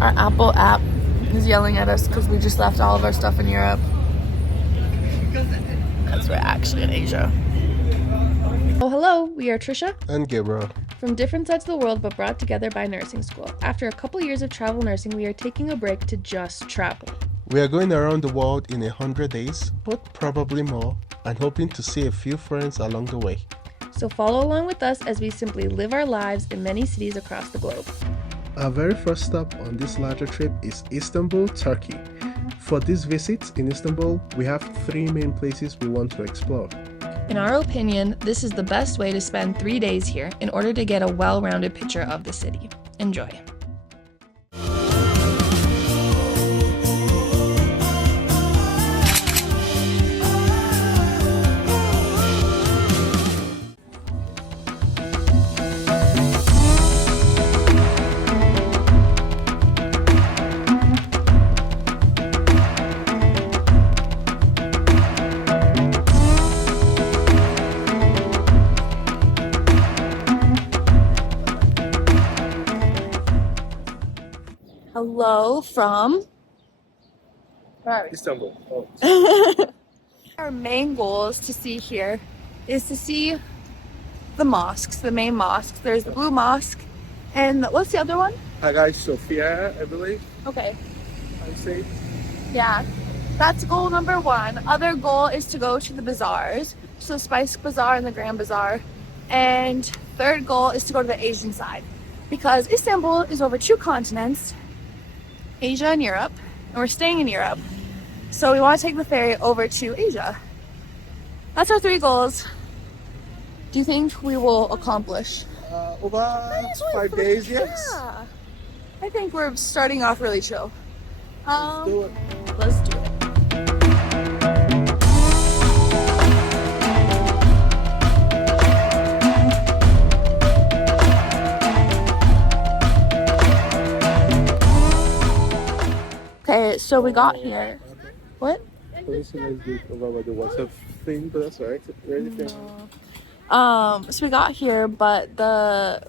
Our Apple app is yelling at us because we just left all of our stuff in Europe. Because we're actually in Asia. Oh, hello. We are Trisha and Gabriel from different sides of the world but brought together by nursing school. After a couple years of travel nursing, we are taking a break to just travel. We are going around the world in 100 days, but probably more, and hoping to see a few friends along the way. So follow along with us as we simply live our lives in many cities across the globe. Our very first stop on this larger trip is Istanbul, Turkey. For this visit in Istanbul, we have 3 main places we want to explore. In our opinion, this is the best way to spend 3 days here in order to get a well-rounded picture of the city. Enjoy. Hello from Istanbul. Our main goals to see here is to see the mosques, the main mosques. There's the Blue Mosque, and what's the other one? Hagia Sophia, I believe. Okay. I say. Yeah, that's goal number 1. Other goal is to go to the bazaars, so the Spice Bazaar and the Grand Bazaar. And third goal is to go to the Asian side, because Istanbul is over 2 continents, Asia and Europe, and we're staying in Europe. So we want to take the ferry over to Asia. That's our 3 goals. Do you think we will accomplish? Over 5 days, yes. Yeah. I think we're starting off really chill. Let's do it. Let's do it. Okay, so we got here. What? The WhatsApp thing, but that's alright. So we got here, but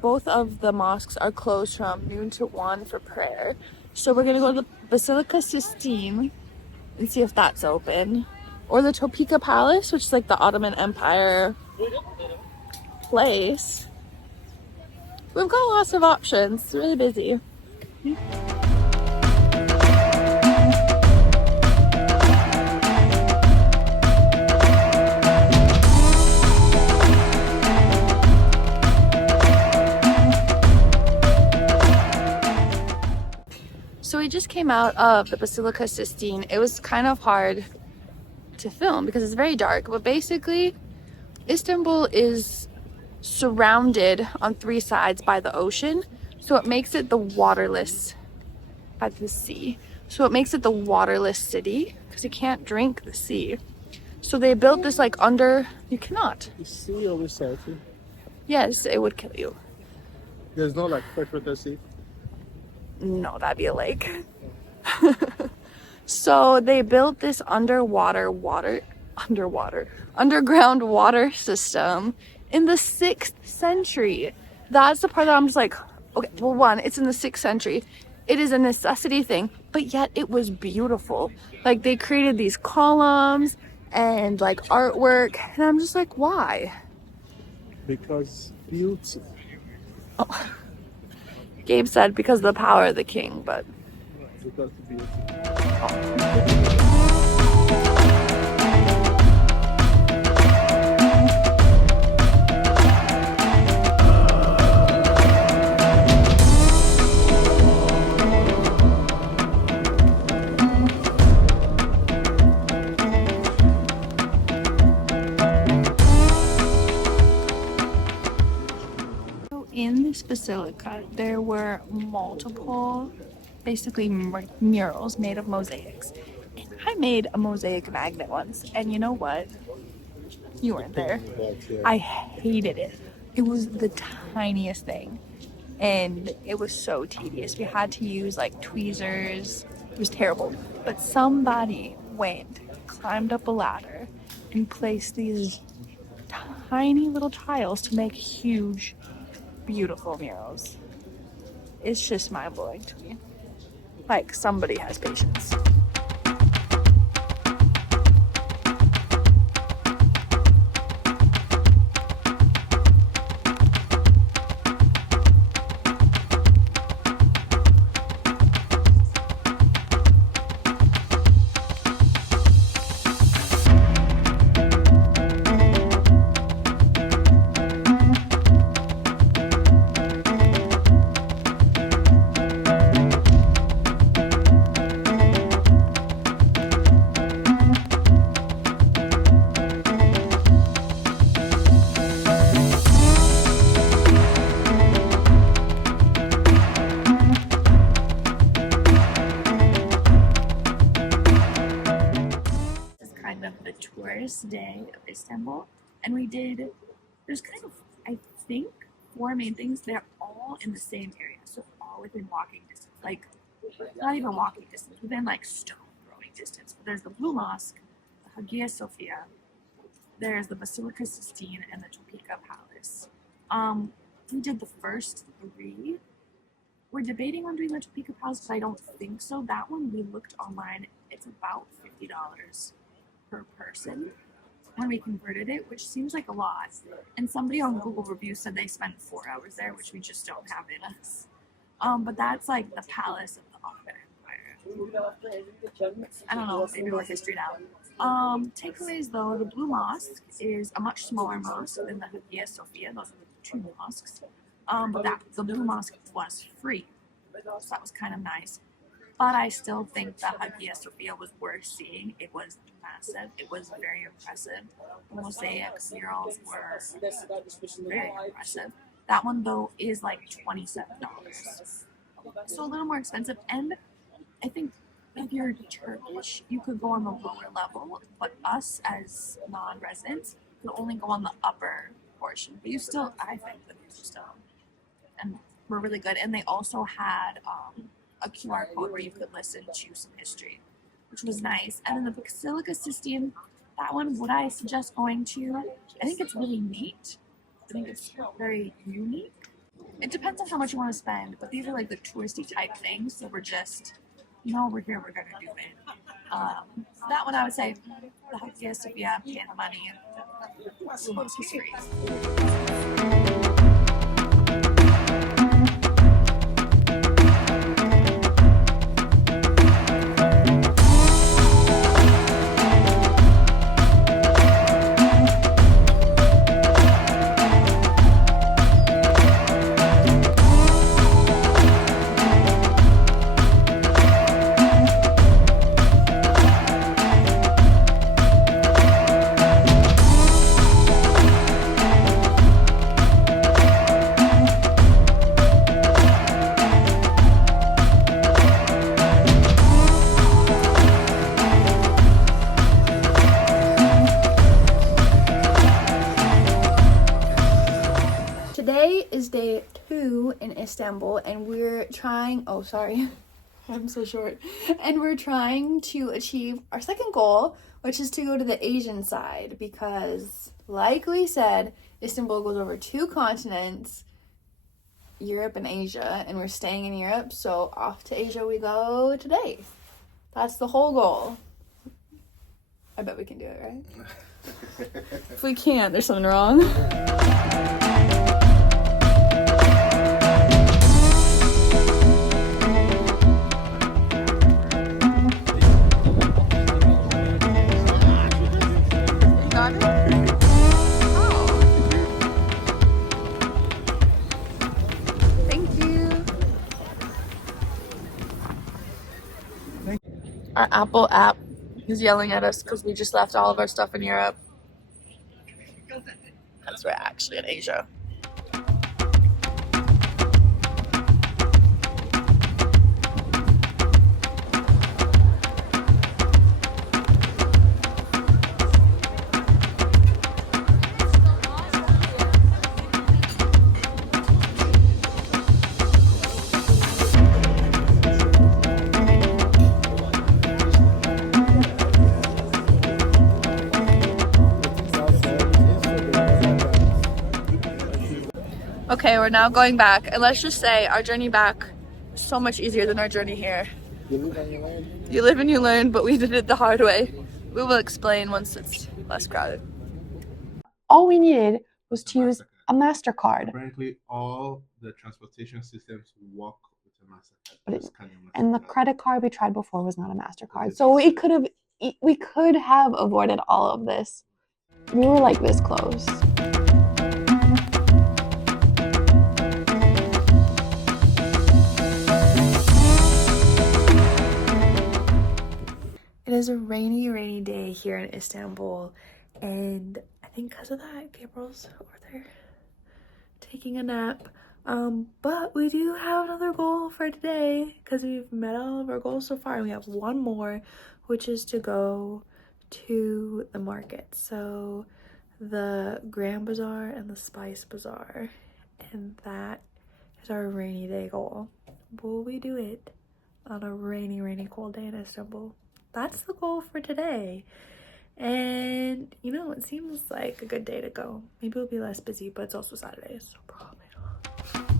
both of the mosques are closed from noon to 1 for prayer. So we're gonna go to the Basilica Sistine and see if that's open, or the Topeka Palace, which is like the Ottoman Empire place. We've got lots of options. It's really busy. So we just came out of the Basilica Sistine. It was kind of hard to film because it's very dark, but basically Istanbul is surrounded on 3 sides by the ocean, so it makes it the waterless, by the sea. So it makes it the waterless city because you can't drink the sea. So they built this like you cannot. The sea always salty. Yes, it would kill you. There's no like freshwater sea. No, that'd be a lake. So they built this underground water system in the 6th century. That's the part that I'm just like, okay, well, 1, it's in the 6th century. It is a necessity thing, but yet it was beautiful. Like they created these columns and like artwork, and I'm just like, why? Because beauty. Oh. Gabe said because of the power of the king, but Because of beauty. in this basilica, there were multiple, basically murals made of mosaics. And I made a mosaic magnet once, and you know what? You weren't there. I hated it. It was the tiniest thing, and it was so tedious. We had to use like tweezers. It was terrible. But somebody went, climbed up a ladder, and placed these tiny little tiles to make huge, beautiful murals. It's just mind-blowing to me. Like, somebody has patience. Of the tourist day of Istanbul, and there's kind of, I think, 4 main things. They're all in the same area, so all within walking distance, like not even walking distance, within like stone throwing distance. But there's the Blue Mosque, the Hagia Sophia, there's the Basilica Sistine, and the Topeka Palace. We did the first 3. We're debating on doing the Topeka Palace, but I don't think so. That one, we looked online, it's about $50 per person when we converted it, which seems like a lot. And somebody on Google reviews said they spent 4 hours there, which we just don't have in us. But that's like the palace of the Ottoman Empire. I don't know, maybe more history now. Takeaways though, the Blue Mosque is a much smaller mosque than the Hagia Sophia. Those are the 2 mosques. But the Blue Mosque was free, so that was kind of nice. But I still think the Hagia Sophia was worth seeing. It was massive. It was very impressive. The mosaics, murals were very impressive. That one, though, is like $27. So a little more expensive. And I think if you're Turkish, you could go on the lower level. But us, as non-residents, could only go on the upper portion. But I think the views are still, and were really good. And they also had a QR code where you could listen to some history, which was nice. And then the Basilica Sistine, that one, would I suggest going to? I think it's really neat. I think it's very unique. It depends on how much you want to spend, but these are like the touristy type things, so we're just, we're here, we're gonna do it. That one I would say, the Hagia Sophia, pay the money, and Mosque is free. Today is day 2 in Istanbul, and we're trying, I'm so short, and we're trying to achieve our second goal, which is to go to the Asian side, because like we said, Istanbul goes over 2 continents, Europe and Asia, and we're staying in Europe, so off to Asia we go today. That's the whole goal. I bet we can do it, right? If we can't, there's something wrong. Our Apple app is yelling at us because we just left all of our stuff in Europe. Because we're actually in Asia. Okay, we're now going back, and let's just say our journey back is so much easier than our journey here. You live and you learn, but we did it the hard way. We will explain once it's less crowded. All we needed was to use a MasterCard. Apparently, all the transportation systems work with a MasterCard. And the credit card we tried before was not a MasterCard. So we could have avoided all of this. We were like this close. It is a rainy, rainy day here in Istanbul, and I think because of that, Gabriel's over there taking a nap. But we do have another goal for today because we've met all of our goals so far, and we have one more, which is to go to the market. So the Grand Bazaar and the Spice Bazaar, and that is our rainy day goal. Will we do it on a rainy, rainy, cold day in Istanbul? That's the goal for today. And you know, it seems like a good day to go. Maybe it'll be less busy, but it's also Saturday, so probably not.